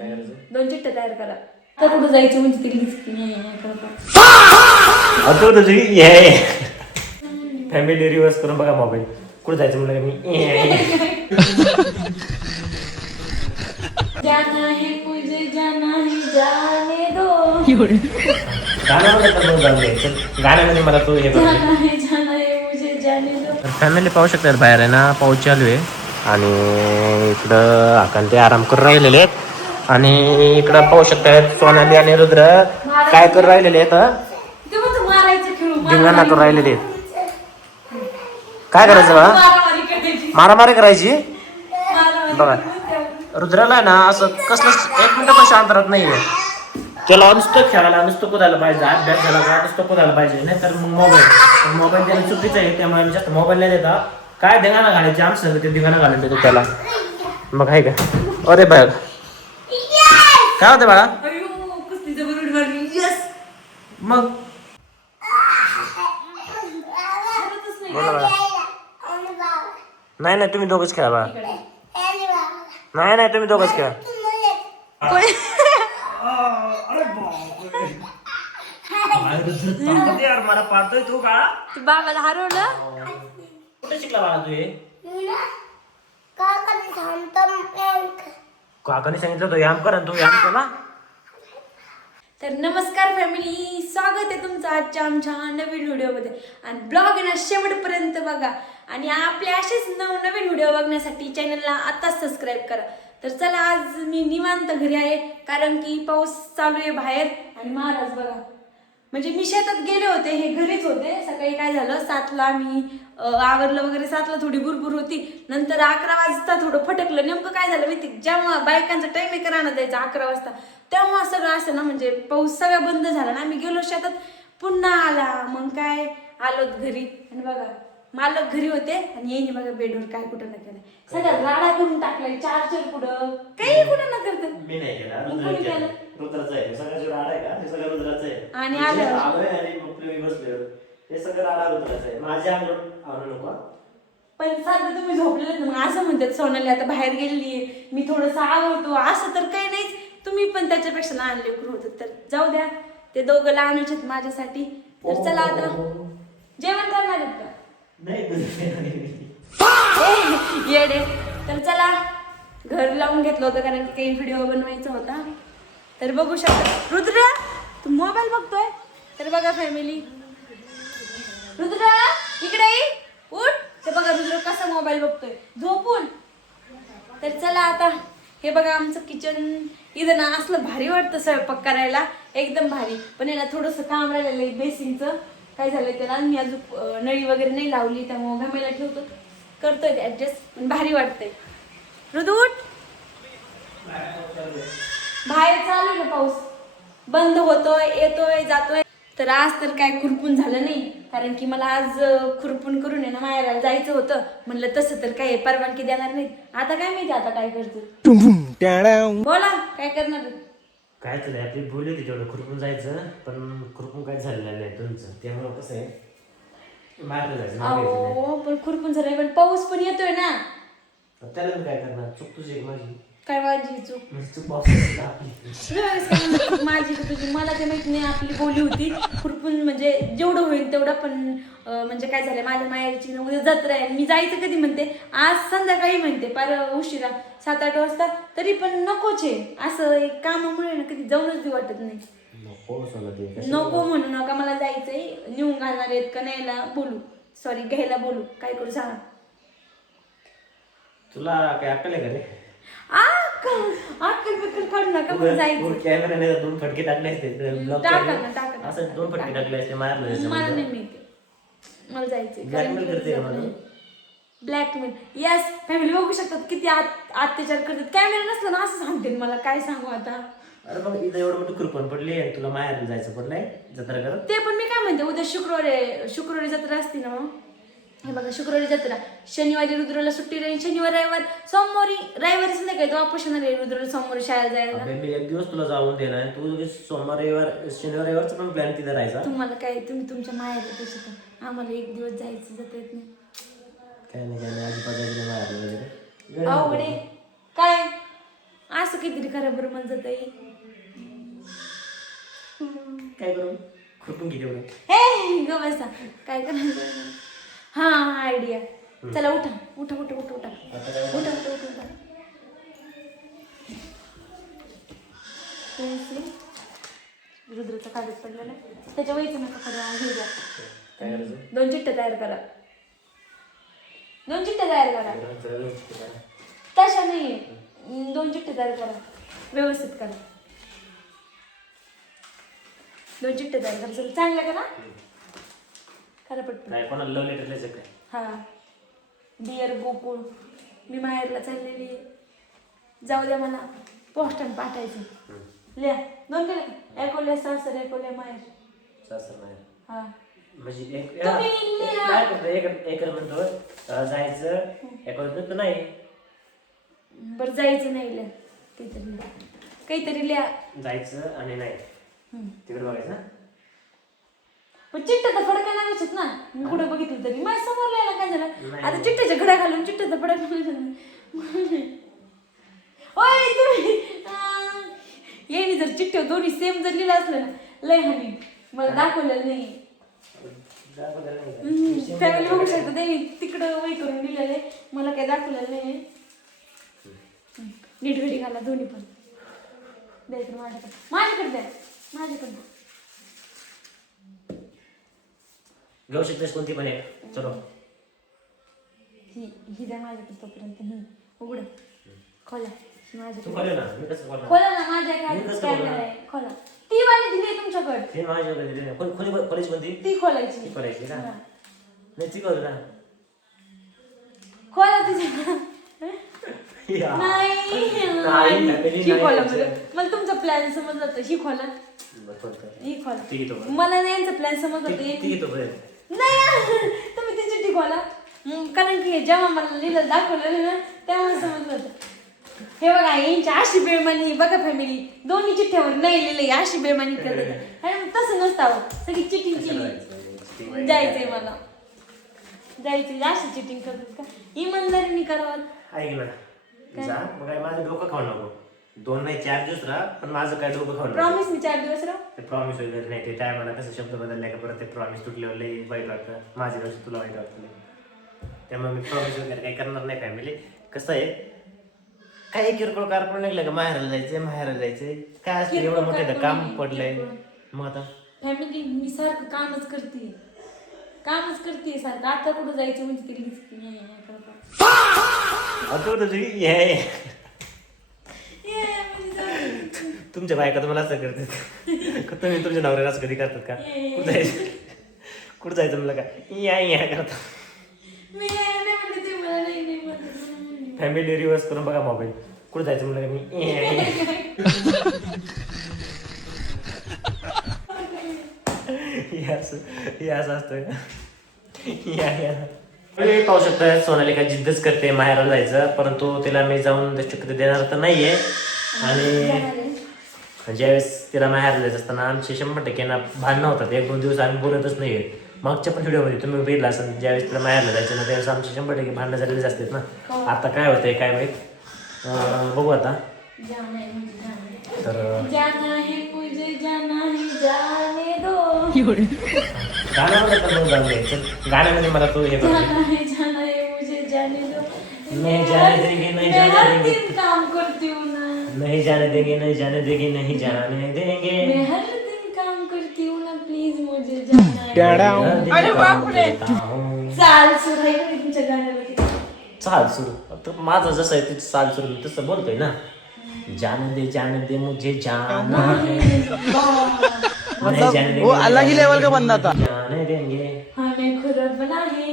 2 चिठ्ठ्या तयार करा. तर कुठं जायचं म्हणजे ती लिस्ट फॅमिली रिव्हर्स करून बघा मोबाईल. कुठं जायचं म्हणलं मी जाना है मुझे जाना है जाने दो. गाण्यामध्ये मला तो हे जाना है मुझे जाने दो. फॅमिली पाहू शकतात बाहेर आहे ना, पाऊस चालू आहे आणि इकडं आकांत ते आराम करून राहिलेले आहेत आणि इकडं पाहू शकतात सोनाली आणि रुद्र काय करून राहिलेले आहेत. धिंगाणा करून राहिलेले आहेत. काय करायचं बा? मारामारी करायची बघा. रुद्राला ना असं कसलंच 1 मिनिट पण शांत राहत नाहीये. त्याला नुसतं खेळायला, नुसतं कुदायला पाहिजे. अभ्यास झाला का नुसतं कुदायला पाहिजे, नाही तर मग मोबाईल त्याला चुकीचं आहे. त्यामुळे आम्ही जास्त मोबाईल नाही देता. काय धिंगाणा घालायचे आमचं ते धिंगाणा घालून देतो त्याला. मग आहे का अरे बघ काय होतं बाळा मग बोला बाळा. नाही तुम्ही दोघंच खेळा बाळा. नाही तुम्ही दोघंच खेळा. मला पाहतोय तू बाळा. बाबाला हरवलं. कुठे शिकला बाळा तू हे? काकाने सांगितलं होतं याम कर, तू याम केला. तर नमस्कार फॅमिली, स्वागत आहे तुमचं आजच्या आमच्या नवीन व्हिडिओमध्ये. आणि ब्लॉग आहे ना शेवटपर्यंत बघा आणि आपले असेच नवनवीन व्हिडिओ बघण्यासाठी चॅनलला आताच सबस्क्राईब करा. तर चला, आज मी निवांत घरी आहे कारण की पाऊस चालू आहे बाहेर. आणि महाराज बघा, म्हणजे मी शेतात गेले होते, हे घरीच होते. सकाळी काय झालं 7ला मी आवरलं वगैरे, 7ला थोडी बुरबुर होती. नंतर 11 वाजता थोडं फटकलं. नेमकं काय झालं माहिती, जेव्हा बायकांचा टाइम आहे करायला जायचा 11 वाजता, तेव्हा सगळं असं ना, म्हणजे पाऊस सगळा बंद झाला ना. आम्ही गेलो शेतात, पुन्हा आला. मग काय आलो घरी आणि बघा मालक घरी होते आणि येईन बघा बेडवर काय कुठं न केलं, सगळं राडा करून टाकलाय. चार्जर कुठं काही कुठं न करत. मी नाही केला. कोणी केलं? रुद्राचं आहे सगळं. जे राडा आहे का ते सगळं रुद्राचं आहे. आणि आलोय आलं आणि मग बसले हे सगळं राडा रुद्राचं आहे. माझ्या आवडू नको. पण साधं तुम्ही झोपलेत ना, मग असं म्हणतात सोनाली आता बाहेर गेली, मी थोडंसं आवडतो. असं तर काही नाहीच, तुम्ही पण त्याच्यापेक्षा लहान लेकरू होतं. तर जाऊ द्या, ते दोघं लहानच आहेत माझ्यासाठी. तर चला आता जेवण करणार आहेत का? येडे. तर चला, घर लावून घेतलं होतं कारण की काही व्हिडिओ बनवायचा होता. तर बघू शकता. रुद्र तू मोबाईल बघतोय. तर बघा फॅमिली, रुद्र इकडे ये, उठ. ते बघा रुद्र कसा मोबाईल बघतोय झोपून. तर चला आता, हे बघा आमचं किचन. इथं ना असलं भारी वाटतं स्वयंपाक करायला, एकदम भारी. पण याला थोडंसं काम राहिलेलं आहे बेसिंगचं. काय झालंय त्याला, मी अजून नळी वगैरे नाही लावली, त्यामुळे घामायला ठेवतो. करतोय ते ऍडजस्ट, पण भारी वाटतंय. रुद्र उठ. बाहेर चालू ना पाऊस, बंद होतोय येतोय जातोय. तर आज तर काय खुरपून झालं नाही कारण की मला आज खुरपून करून आहे ना माहेराला जायचं होतं. म्हणलं तसं तर काय परवानगी देणार नाहीत. आता काय माहिती आता काय करतो. बोला काय करणार. काय चाललंय आपली बोलली होती तेवढं खुरपून जायचं, पण खुरपून काय झालेलं नाही तुमचं. त्यामुळे कसं आहे मागे जायचं. अहो पण खुरपून झालंय, पण पाऊस पण येतोय ना. त्याला मी काय करणार. चूक तुझी एक माझी. काय माझी चूक? चूक आपली. माझी का तुझी मला ते माहित नाही. आपली बोली होती खुरपून म्हणजे जेवढं होईल तेवढं. पण म्हणजे काय झालं, माझ्या माहेरची उद्या जत्रा आहे. मी जायचं कधी म्हणते, आज संध्याकाळी म्हणते पार उशिरा 7-8 वाजता. तरी पण नकोच आहे. असं एक कामामुळे ना कधी जाऊनच बी वाटत नाही. नको म्हणू नका, मला जायचंय. नेऊन घालणार आहेत का न्यायला बोलू, सॉरी घ्यायला बोलू, काय करू सांगा. तुला काय अक्कल आहे का रे? अक्कल काढू नका, मला जायचं. कॅमेराने 2 फटके टाकले असते. टाका ना. असं 2 फटके टाकले असते मारलं. मला नाही माहिती, मला जायचंय. ब्लॅकमेल करते का मला? Blackmail, yes. फॅमिली बघू शकतात किती अत्याचार करतात. कॅमेरा नसला ना असं सांगते मला, काय सांगू आता. अरे मग इथं एवढं मोठं खुरपण पडली आणि तुला माहेरला जायचं पडलंय जत्रा करत. ते पण मी काय म्हणते, उद्या शुक्रवारी जत्रा असते ना. मग हे बघा शुक्रवारी जत्रा, शनिवारी रुद्रला सुट्टी राहील. शनिवार रविवार, सोमवारी रविवारीच नाही काय तो ऑपरेशन आहे रुद्रला सोमवारी शाळेला जायला. मी एक दिवस तुला जाऊन देणार. तू सोमवार रविवार शनिवार रविवारचा पण प्लॅन तिथे राहायचा. तुम्हाला काय, तुम्ही तुमच्या माहेर तशी, आम्हाला एक दिवस जायचं जाता येत नाही. काय नाही आजीपासून माहेरला वगैरे अवघडे काय असं काहीतरी करा बरं म्हणत ताई. काय करू खुरपून घे तेवढं. हे ग बसा काय करायचं. हा आयडिया. चला उठा उठा उठा उठा उठा उठा उठा उठा उठा. रुद्रचा कागद पडला ना त्याच्या वयचं नका करा. हे घ्या काय करायचं 2 चिठ्ठ्या तयार करा. 2 चिठ्ठ्या तयार करा. तशा नाही 2 चिठ्ठ्या तयार करा. व्यवस्थित करा. 2 चिठ्ठ्या तयार करा. चला चांगल्या करा. करा पटपट. नाही कोणाला लव लेटर लिहायचं काय. हा डिअर गोकुळ मी माहेरला चाललेली आहे. जाऊ द्या मला पोस्टाने पाठायचं. लिहा 2 केले का? एकोल्या सासर एकोल्या माहेर. सासर नाही हा म्हणजे एक तुम्ही लिहा. काय करतो एक म्हणतो जायचं एक म्हणतो नाही. बरं जायचं नाही लिहा. काहीतरी लिहा. काहीतरी लिहा. जायचं आणि नाही तिकडे बघायचं ना. पण चिठ्ठ्या तर फडका लागायच्यात ना. मी कुठं बघितलं तरी माझ्या समोर लिहायला काय झालं. नाही. आता चिठ्ठ्याच्या घड्या घालून चिठ्ठ्याचा फडक. ओय तुम्ही येणी जर चिठ्ठ्या दोन्ही सेम जर लिहिलं असलं ना लय हानी. मला दाखवलेलं नाही. फॅमिली बघू शकता त्यांनी तिकडं वय करून लिहिलेलं आहे. मला काही दाखवलेलं नाही. नीट घडी घाला दोन्ही पण. द्यायचं माझ्याकडे माझ्याकडे द्या माझ्याकडे. घेऊ शकतेस कोणती पण आहे. चलो ही द्या माझ्याकडे तोपर्यंत. ही उघड खोला तू माझ्याकडे. खोले ना मी कसं खोलणार. खोला ना माझ्या काय मी कसं कॅमेरा खोलणार? आहे. खोला ती वाली दिली तुमच्याकडे. ते माझ्याकडे दिले नाही. खोलीच कोणती ती खोलायची. ती खोलायची का हा. नाही ती करू ना. खोला तुझ्या. या. नाही family ही नाही खोला यायचं. बरं. मला तुमचा प्लॅन समजला होता. ही खोला बरं, खोल कर. ही खोला. ती घेतो बरं. मला नाही यांचा प्लॅन समजला ती होता. घेतो बरं. नाही तुम्ही ती चिठ्ठी खोला. कारण की जेव्हा मला लिहिलं दाखवलं ना तेव्हा समजलं होतं. हे बघा यांची अशी बेमानी बघा फॅमिली. दोन्ही चिठ्ठ्यावर नाही लिहिलंय अशी बेमानी करत. आणि तसं नसतं सगळी चिठ्ठीची. जायचंय मला जायचंय. अशी चिटिंग करतात का. इमानदारीने करावं. ऐक ना जा मग काय माझं डोकं खाऊ नको. 2 नाही 4 दिवस राहा पण माझं काय डोकं खाऊ नको. प्रॉमिस मी 4 दिवस राहू. ते प्रॉमिस वगैरे नाही. ते टायमाला कसं शब्द बदलले का परत ते प्रॉमिस तुटल्यावर लई वाईट वाटतं. माझ्या लक्ष तुला वाईट वाटतं लई. त्यामुळे मी प्रॉमिस वगैरे काही करणार नाही. फॅमिली कसं आहे काही किरकोळ कारकोळ निघलं का माहेराला जायचंय काय असतं एवढं मोठं काम पडलंय. मग आता फॅमिली मी सारखं कामच करते सारखं. आता कुठं जायचं म्हणजे ती लिहिच की नाही आता तुझी तुमच्या बायका तुम्हाला असं करतात. तुम्ही तुमच्या नवऱ्याला असं कधी करतात का. कुठं जायचं म्हणलं का या करतात. मी नाही म्हणते ते मला नाही म्हणत. फॅमिली रिव्हर्स करून बघा मोबाईल. कुठं जायचं म्हणलं का मी असं असतं. पाहू शकता सोनाली का जिद्दच करते माहेराला जायचं. परंतु तिला मी जाऊन शक्यता देणार तर नाहीये. आणि ज्यावेळेस तिला माहेराला जायचं असताना आमचे 100% ना भांडणं होतात. 1-2 दिवस आम्ही बोलतच नाहीये. मागच्या पण व्हिडिओमध्ये तुम्ही बघितलं असेल ज्यावेळेस तिला माहेराला जायचं ना त्यावेळेस आमचे 100% भांडणं झालेलेच असतात ना. आता काय होतंय काय माहित बघू आता. तर जाना है मुझे जाना है जाने दो. गाण्यामध्ये पण जाऊन द्यायचं. गाण्यामध्ये मला तो हे जाना है मुझे जाने दो. नहीं जाने देंगे नहीं जाने हर देंगे दिन काम करती हूँ ना. नहीं जाने देंगे नहीं जाने देंगे नहीं जाने देंगे. मैं हर दिन काम करती हूँ ना प्लीज मुझे जाना है. अरे बापरे चाल सुरू आहे का तुमच्या गाण्याला. चाल सुरू तर माझं जसं आहे तिचं चाल सुरू मी तसं बोलतोय ना. जाने दे मुझे जाना है नहीं जाने देंगे वो अलग ही लेवल का बंदा था. जाने देंगे हमें खुद बना है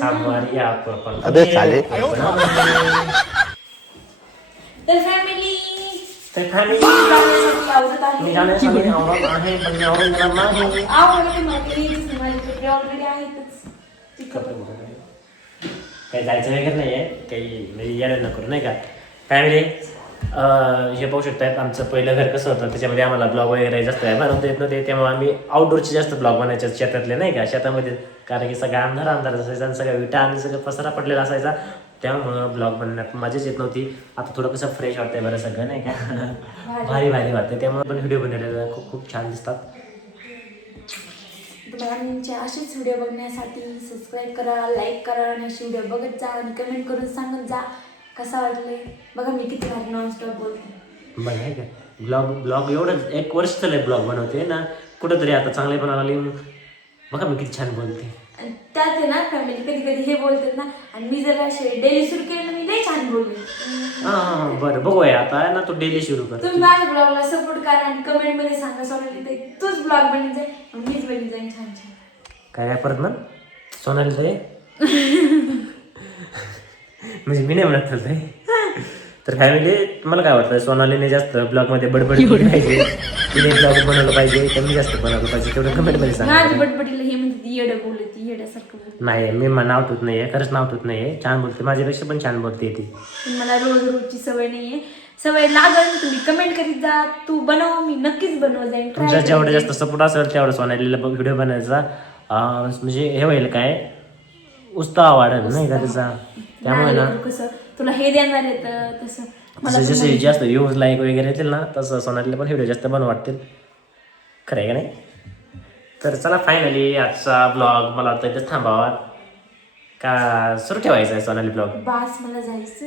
हमारी आप पर. अबे साले. तर फॅमिली तर फॅमिली आवडत आहे. मी जाण्यासाठी आवडत आहे पण आवडणार नाही. आवडते माझ्याकडे ऑलरेडी आहेतच चिकन. काही जायचं वगैरे नाही आहे काही म्हणजे येणं नको नाही का. फॅमिली हे पाहू शकतात आमचं पहिलं घर कसं होतं त्याच्यामध्ये आम्हाला ब्लॉग वगैरे जास्त बनवता येत नव्हते. त्यामुळे आम्ही आउटडोरचे जास्त ब्लॉग बनायचे शेतातले नाही का. शेतामध्ये कारण की सगळं अंधार असायचा आणि सगळं विटा आणि सगळं पसारा पडलेला असायचा. त्यामुळं ब्लॉग बनवण्यात मजाच येत नव्हती. आता थोडं कसं फ्रेश वाटतंय बरं सगळं नाही का भारी भारी वाटतं. त्यामुळे पण व्हिडिओ बनवलेला खूप खूप छान दिसतात. तुम्हाला आमचे असेच व्हिडिओ बघण्यासाठी सबस्क्राईब करा, लाईक करा आणि असे व्हिडिओ बघत जा आणि कमेंट करून सांगत जा कसा वाटले. बघा मी किती भारी नॉनस्टॉप बोलते. बरं आहे का ब्लॉग एवढं 1 वर्ष झालं ब्लॉग बनवते ना, कुठंतरी आता चांगले बनायला लागले. बघा मी किती छान बोलते. आणि त्यात आहे ना फॅमिली कधी कधी हे बोलतात ना, आणि मी जर असे डेली सुरू केलं ना मी लई छान बोलले. हां बरं बघूया आता ना, तू डेली सुरू कर. तुम्ही माझ्या ब्लॉगला सपोर्ट करा आणि कमेंट मध्ये सांगा सोनाली ताई तूच ब्लॉग बनत जाईल, मीच बनत जाईन छान छान. काय परत म्हण सोनाली ताई म्हणजे मी नाही म्हणत होते. तर फॅमिली तुम्हाला काय वाटतं, सोनालीने जास्त ब्लॉगमध्ये बडबड केली पाहिजे, तिने ब्लॉग बनवलं पाहिजे, कमी जास्त बनवलं पाहिजे, तेवढं कमेंटमध्ये सांगा. माझी बटबटीला हे म्हणते ती येडं बोलते, येड्यासारखं बोलते. नाही मी नाव ठेवत नाहीये, खरंच नाव ठेवत नाहीये. छान बोलते, माझ्यापेक्षा पण छान बोलते ती. पण मला रोज रोजची सवय नाहीये, सवय लागल. तुम्ही कमेंट करीत जा, तू बनव, मी नक्कीच बनव जाईन. तुमचा जेवढं जास्त सपोर्ट असेल तेवढं सोनालीला व्हिडिओ बनवायचा म्हणजे हे होईल काय उत्साह वाढेल नाही का त्याचा. त्यामुळे ना कसं तुला हे देणार येतं तसं मला जसे जसे जास्त व्ह्यूज लाईक वगैरे येतील ना, तसं सोनालीला पण व्हिडिओ जास्त बनव वाटतील. खरं आहे का नाही. तर चला फायनली आजचा ब्लॉग मला वाटतं इथेच थांबावा का सुरू ठेवायचा आहे सोनाली ब्लॉग. बास मला जायचं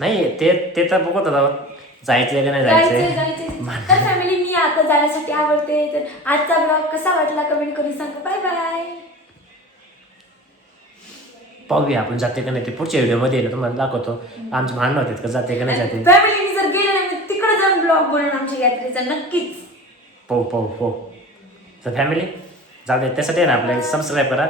नाही ते तर बघत होता जायचंय का नाही जायचंय. तर फॅमिली मी आता जाण्यासाठी आवडते. तर आजचा ब्लॉग कसा वाटला कमेंट करून सांगा. Bye bye. पाहूया आपण जाते का नाही ते पुढच्या व्हिडिओमध्ये तुम्हाला दाखवतो. आमचे भांडण होते का जाते का नाही जाते. फॅमिली जर गेले नाही तिकडे जाऊन ब्लॉग बनवून आमच्या यात्रेचा नक्कीच पाहू. तर फॅमिली जाऊ दे, त्यासाठी ना आपल्याला सबस्क्राईब करा.